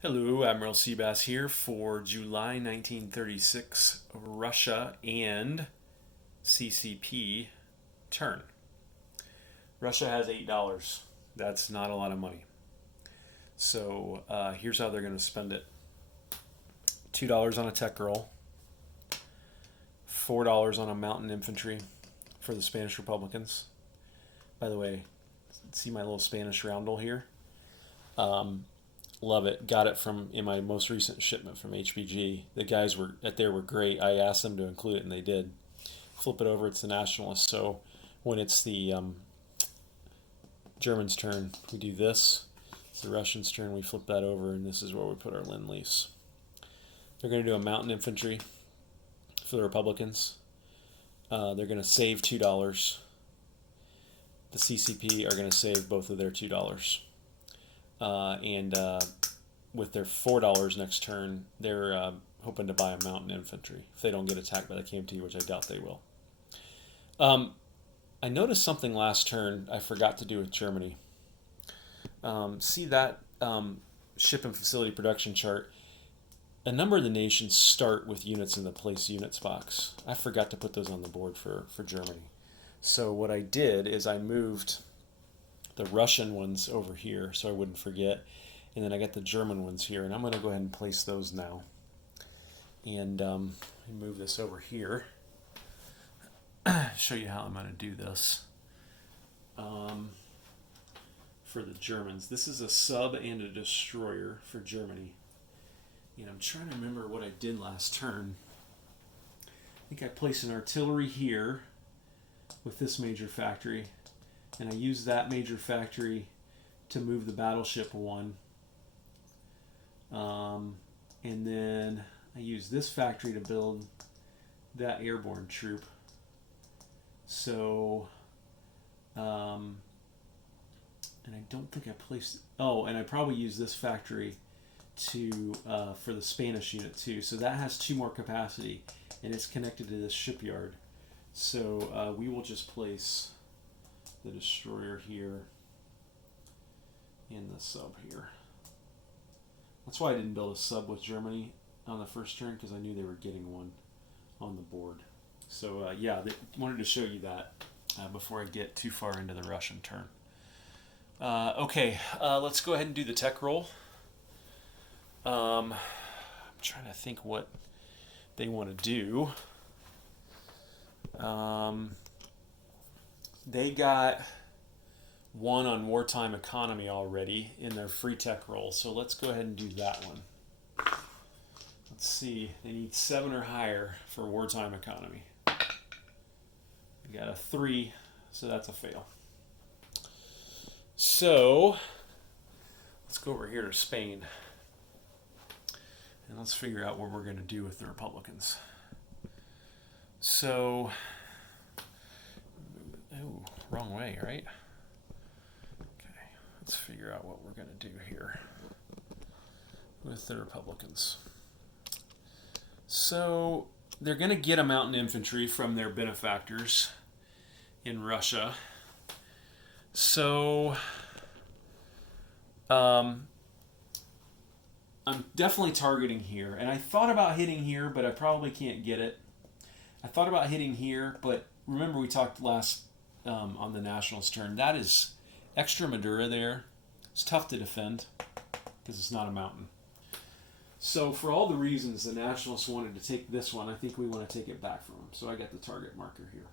Hello, Admiral Seabass here for July 1936 Russia and CCP turn. Russia has $8. That's not a lot of money. So here's how they're going to spend it: $2 on a tech roll, $4 on a mountain infantry for the Spanish Republicans. By the way, see my little Spanish roundel here? Love it. Got it from in my most recent shipment from HBG. The guys were at there were great. I asked them to include it, and they did. Flip it over. It's the Nationalist. So when it's the Germans' turn, we do this. It's the Russians' turn. We flip that over, and this is where we put our Lend-Lease. They're going to do a mountain infantry for the Republicans. They're going to save $2. The CCP are going to save both of their $2. And with their $4 next turn, they're hoping to buy a mountain infantry if they don't get attacked by the KMT, which I doubt they will. I noticed something last turn I forgot to do with Germany. See that ship and facility production chart? A number of the nations start with units in the place units box. I forgot to put those on the board for Germany. So what I did is I moved the Russian ones over here so I wouldn't forget, and then I got the German ones here, and I'm going to go ahead and place those now. And move this over here. Show you how I'm going to do this. For the Germans, this is a sub and a destroyer for Germany. And I'm trying to remember what I did last turn. I think I placed an artillery here with this major factory, and I used that major factory to move the battleship one. And then I used this factory to build that airborne troop. So, and I don't think I placed. Oh, and I probably used this factory to for the Spanish unit too. So that has 2 more capacity, and it's connected to this shipyard. So we will just place the destroyer here and the sub here. That's why I didn't build a sub with Germany on the first turn, because I knew they were getting one on the board. So yeah, they wanted to show you that before I get too far into the Russian turn. Okay, let's go ahead and do the tech roll. I'm trying to think what they want to do. They got 1 on wartime economy already in their free tech roll, so let's go ahead and do that one. Let's see, they need 7 or higher for wartime economy. We got a 3, so that's a fail. So let's go over here to Spain, and let's figure out what we're going to do with the Republicans. So, oh, wrong way, right? Okay, let's figure out what we're going to do here with the Republicans. So, they're going to get a mountain infantry from their benefactors in Russia. So, I'm definitely targeting here. And I thought about hitting here, but I probably can't get it. I thought about hitting here, but remember we talked last on the Nationalist turn. That is Extremadura there. It's tough to defend because it's not a mountain. So for all the reasons the Nationalists wanted to take this one, I think we want to take it back from them. So I got the target marker here.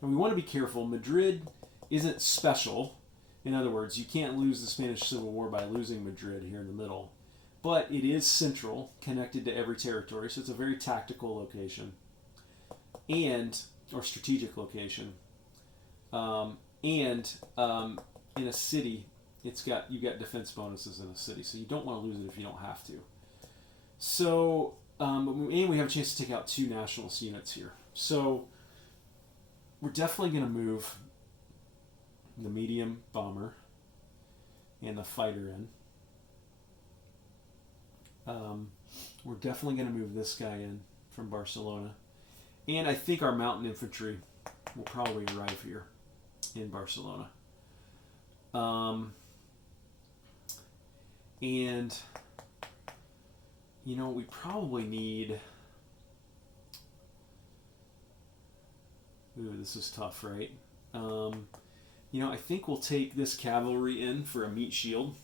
And we want to be careful. Madrid isn't special. In other words, you can't lose the Spanish Civil War by losing Madrid here in the middle. But it is central, connected to every territory, so it's a very tactical location, or strategic location, and in a city, you got defense bonuses in a city, so you don't want to lose it if you don't have to. So, and we have a chance to take out 2 nationalist units here. So, we're definitely going to move the medium bomber and the fighter in. We're definitely going to move this guy in from Barcelona. And I think our mountain infantry will probably arrive here in Barcelona. And, you know, we probably need... Ooh, this is tough, right? You know, I think we'll take this cavalry in for a meat shield.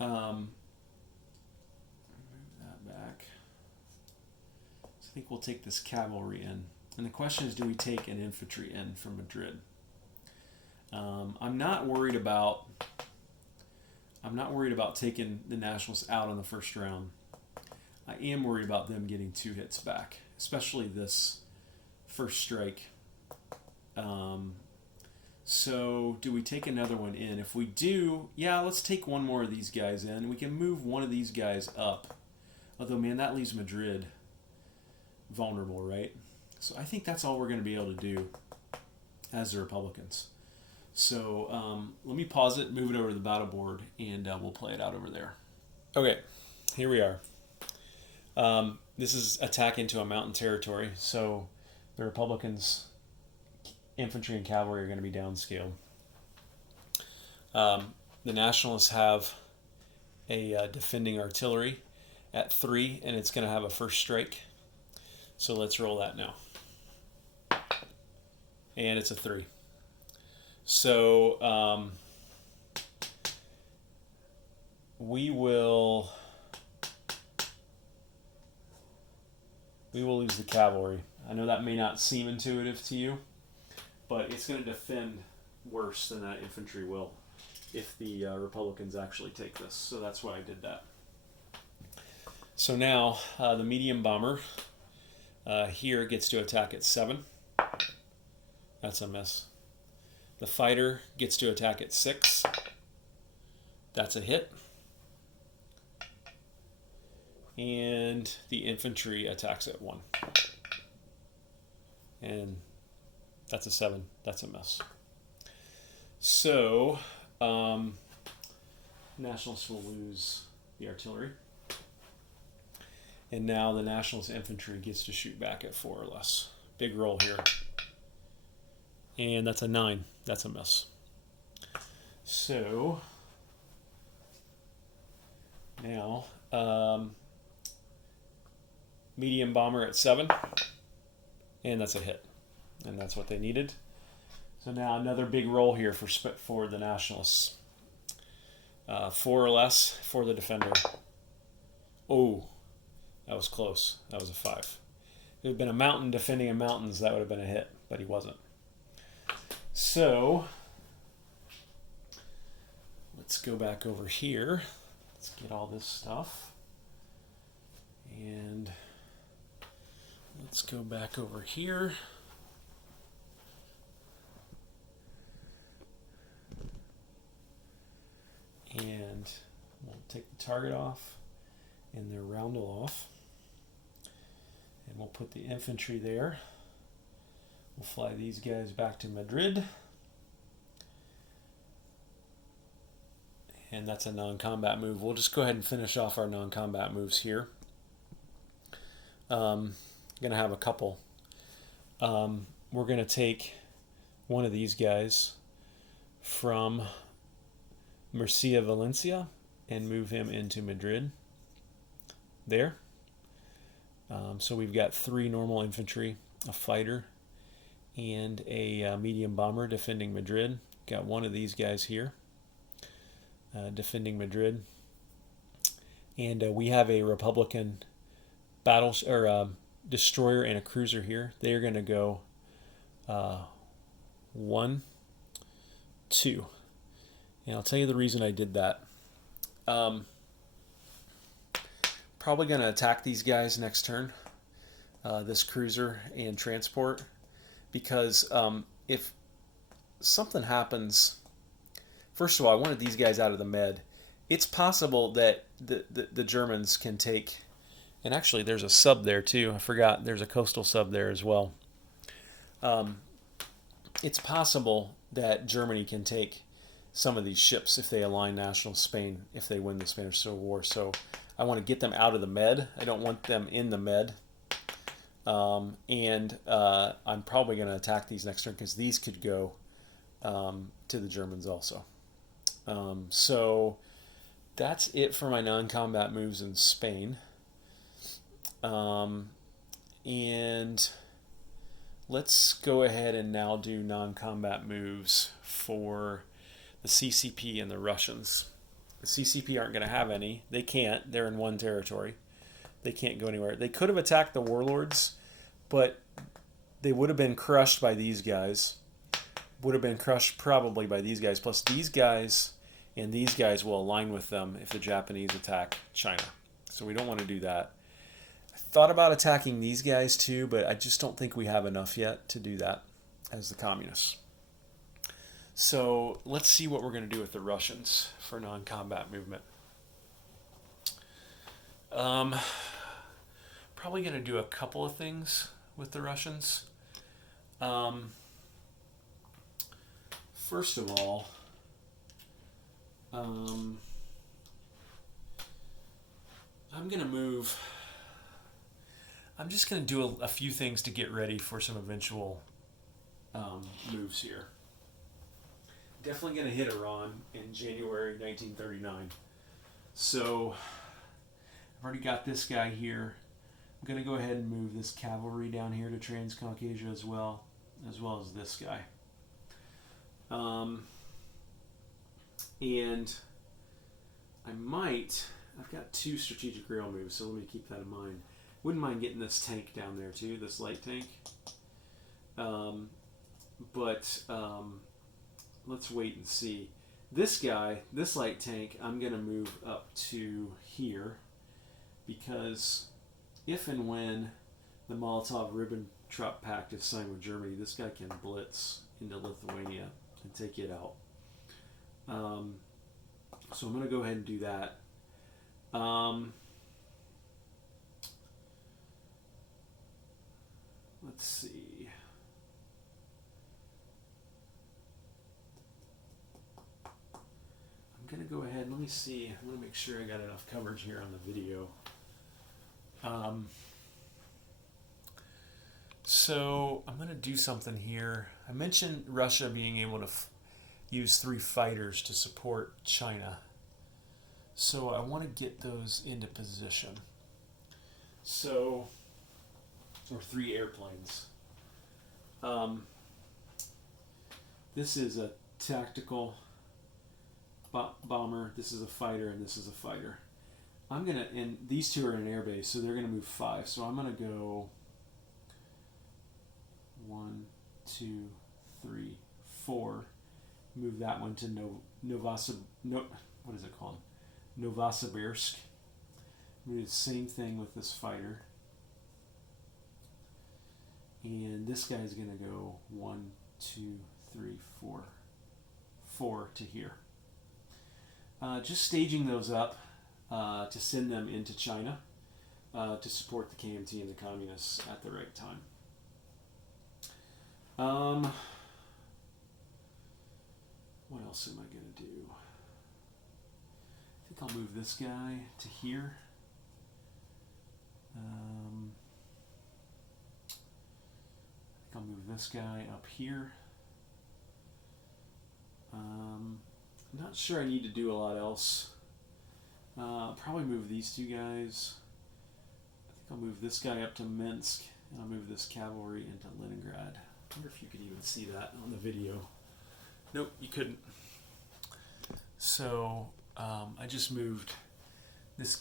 Move that back. So I think we'll take this cavalry in. And the question is, do we take an infantry in from Madrid? I'm not worried about taking the Nationalists out on the first round. I am worried about them getting 2 hits back, especially this first strike. So do we take another one in? If we do, yeah, let's take one more of these guys in. We can move one of these guys up. Although, man, that leaves Madrid vulnerable, right? So I think that's all we're going to be able to do as the Republicans. So let me pause it, move it over to the battle board, and we'll play it out over there. Okay, here we are. This is attack into a mountain territory, so the Republicans' infantry and cavalry are going to be downscaled. The Nationalists have a defending artillery at 3, and it's going to have a first strike. So let's roll that now. And it's a 3. So we will lose the cavalry. I know that may not seem intuitive to you, but it's going to defend worse than that infantry will if the Republicans actually take this. So that's why I did that. So now the medium bomber here gets to attack at 7. That's a miss. The fighter gets to attack at 6. That's a hit. And the infantry attacks at 1. And that's a 7. That's a miss. So, Nationalists will lose the artillery. And now the Nationalist infantry gets to shoot back at 4 or less. Big roll here. And that's a 9. That's a miss. So, now, medium bomber at 7. And that's a hit. And that's what they needed. So now another big roll here for the Nationalists. 4 or less for the defender. Oh, that was close. That was a 5. If it had been a mountain defending a mountains, that would have been a hit, but he wasn't. So, let's go back over here. Let's get all this stuff. And let's go back over here. And we'll take the target off and their roundel off. And we'll put the infantry there. We'll fly these guys back to Madrid. And that's a non-combat move. We'll just go ahead and finish off our non-combat moves here. I'm going to have a couple. We're going to take one of these guys from Murcia, Valencia, and move him into Madrid. There. So we've got 3 normal infantry, a fighter, and a medium bomber defending Madrid. Got one of these guys here defending Madrid. And we have a Republican destroyer and a cruiser here. They're going to go 1, 2. And I'll tell you the reason I did that. Probably going to attack these guys next turn, this cruiser and transport, because if something happens, first of all, I wanted these guys out of the Med. It's possible that the Germans can take, and actually there's a sub there too. I forgot there's a coastal sub there as well. It's possible that Germany can take some of these ships if they align National Spain, if they win the Spanish Civil War. So I want to get them out of the Med. I don't want them in the Med. I'm probably going to attack these next turn because these could go to the Germans also. So that's it for my non-combat moves in Spain. And let's go ahead and now do non-combat moves for the CCP and the Russians. The CCP aren't going to have any. They can't. They're in one territory. They can't go anywhere. They could have attacked the warlords, but they would have been crushed by these guys. Would have been crushed probably by these guys. Plus these guys and these guys will align with them if the Japanese attack China. So we don't want to do that. I thought about attacking these guys too, but I just don't think we have enough yet to do that as the communists. So let's see what we're going to do with the Russians for non-combat movement. Probably going to do a couple of things with the Russians. First of all, I'm going to move. I'm just going to do a few things to get ready for some eventual moves here. Definitely going to hit Iran in January 1939. So I've already got this guy here. I'm going to go ahead and move this cavalry down here to Transcaucasia as well as this guy. And I've got 2 strategic rail moves, so let me keep that in mind. Wouldn't mind getting this tank down there too, this light tank. But let's wait and see. This guy, this light tank, I'm going to move up to here because if and when the Molotov-Ribbentrop Pact is signed with Germany, this guy can blitz into Lithuania and take it out. So I'm going to go ahead and do that. Let's see. I'm going to go ahead and let me see. I want to make sure I got enough coverage here on the video. So I'm going to do something here. I mentioned Russia being able to use 3 fighters to support China. So I want to get those into position. So, or 3 airplanes. This is a tactical bomber, this is a fighter, and this is a fighter. And these 2 are in an airbase, so they're going to move 5. So I'm going to go 1, 2, 3, 4. Move that one to what is it called? Novosibirsk. Do the same thing with this fighter. And this guy's going to go 1, 2, 3, 4. 4 to here. Just staging those up to send them into China to support the KMT and the communists at the right time. What else am I going to do? I think I'll move this guy to here. I think I'll move this guy up here. I'm not sure I need to do a lot else. Probably move these 2 guys. I think I'll move this guy up to Minsk, and I'll move this cavalry into Leningrad. I wonder if you could even see that on the video. Nope, you couldn't. So I just moved this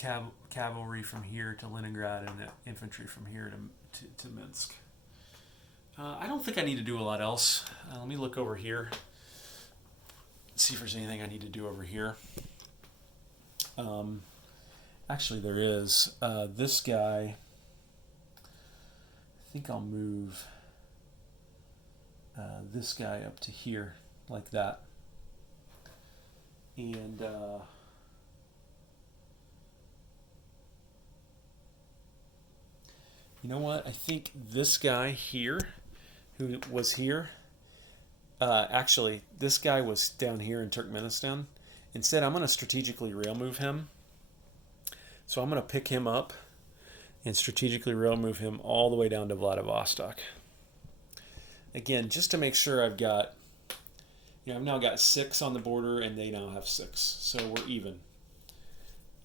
cavalry from here to Leningrad and the infantry from here to Minsk. I don't think I need to do a lot else. Let me look over here. See if there's anything I need to do over here. Actually, there is. This guy, I think I'll move this guy up to here, like that. And you know what? I think this guy here, who was here, actually, this guy was down here in Turkmenistan. Instead, I'm going to strategically rail move him. So I'm going to pick him up and strategically rail move him all the way down to Vladivostok. Again, just to make sure I've got I've now got 6 on the border, and they now have 6, so we're even.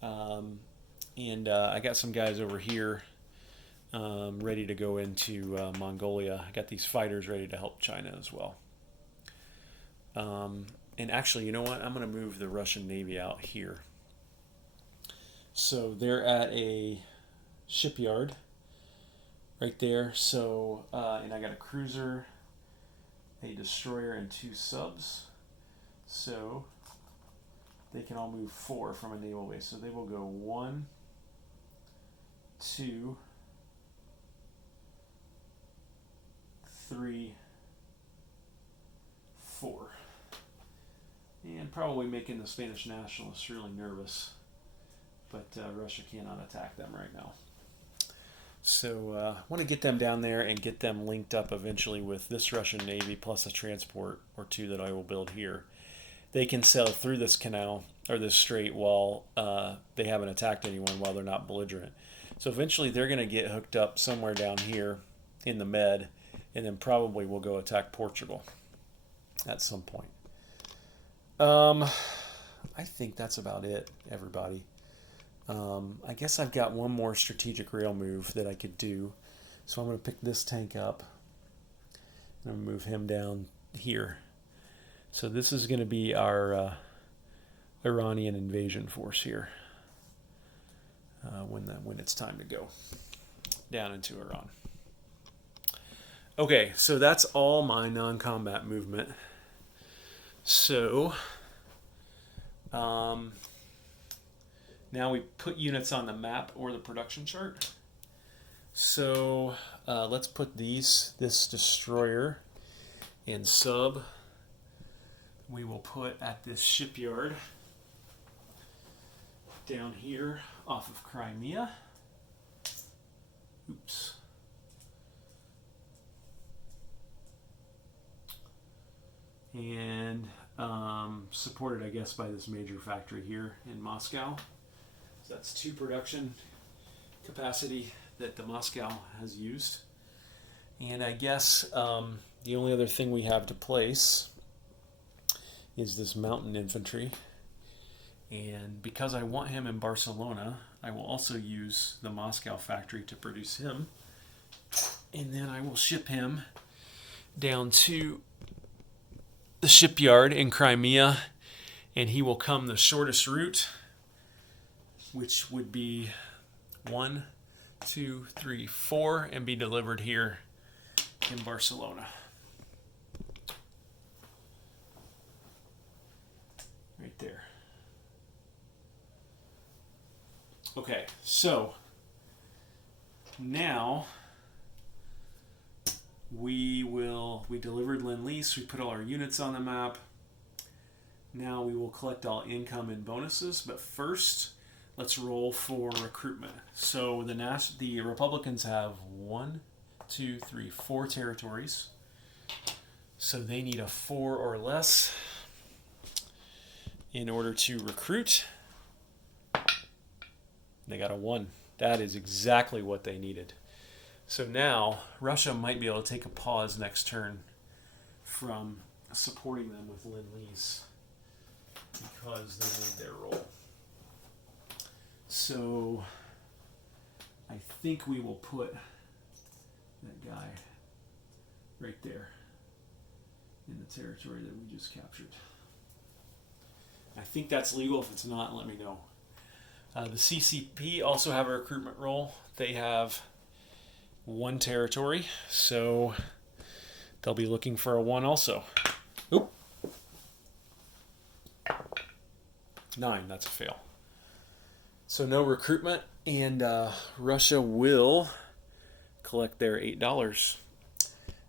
And I got some guys over here ready to go into Mongolia. I got these fighters ready to help China as well. And actually, you know what? I'm going to move the Russian Navy out here. So they're at a shipyard right there. So, and I got a cruiser, a destroyer, and 2 subs. So they can all move 4 from a naval base. So they will go 1, 2, 3, 4. And probably making the Spanish nationalists really nervous. But Russia cannot attack them right now. So I want to get them down there and get them linked up eventually with this Russian Navy plus a transport or 2 that I will build here. They can sail through this canal or this strait while they haven't attacked anyone, while they're not belligerent. So eventually they're going to get hooked up somewhere down here in the Med, and then probably we'll go attack Portugal at some point. I think that's about it, everybody. I guess I've got one more strategic rail move that I could do. So I'm going to pick this tank up. I'm going to move him down here. So this is going to be our Iranian invasion force here when it's time to go down into Iran. Okay, so that's all my non-combat movement. So now we put units on the map or the production chart. So let's put this destroyer and sub we will put at this shipyard down here off of Crimea. Oops. And supported, I guess, by this major factory here in Moscow. So that's 2 production capacity that the Moscow has used. And I guess the only other thing we have to place is this mountain infantry. And because I want him in Barcelona, I will also use the Moscow factory to produce him. And then I will ship him down to the shipyard in Crimea, and he will come the shortest route, which would be 1, 2, 3, 4, and be delivered here in Barcelona. Right there. Okay, so now we delivered Lend-Lease, we put all our units on the map. Now we will collect all income and bonuses, but first let's roll for recruitment. So the Republicans have 1, 2, 3, 4 territories. So they need a 4 or less in order to recruit. They got a 1. That is exactly what they needed. So now Russia might be able to take a pause next turn from supporting them with Lend-Lease because they made their role. So I think we will put that guy right there in the territory that we just captured. I think that's legal. If it's not, let me know. The CCP also have a recruitment role. They have 1 territory, so they'll be looking for a 1 also. Oop. 9, that's a fail. So no recruitment, and Russia will collect their $8.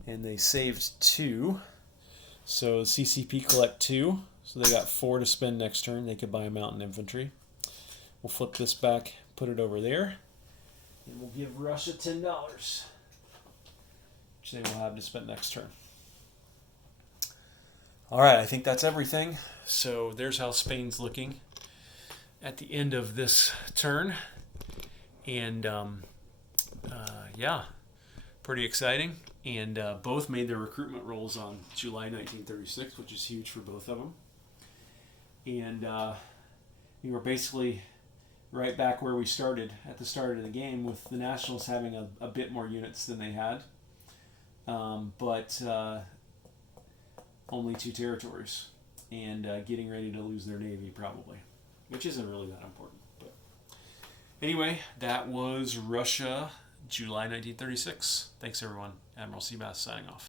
And they saved 2. So CCP collect 2. So they got 4 to spend next turn. They could buy a mountain infantry. We'll flip this back, put it over there, and we'll give Russia $10, which they will have to spend next turn. All right, I think that's everything. So there's how Spain's looking at the end of this turn. And yeah, pretty exciting. And both made their recruitment rolls on July 1936, which is huge for both of them. And we were basically right back where we started at the start of the game, with the Nationalists having a bit more units than they had, but only 2 territories, and getting ready to lose their navy probably, which isn't really that important. But anyway, that was Russia, July 1936. Thanks everyone. Admiral Seabass signing off.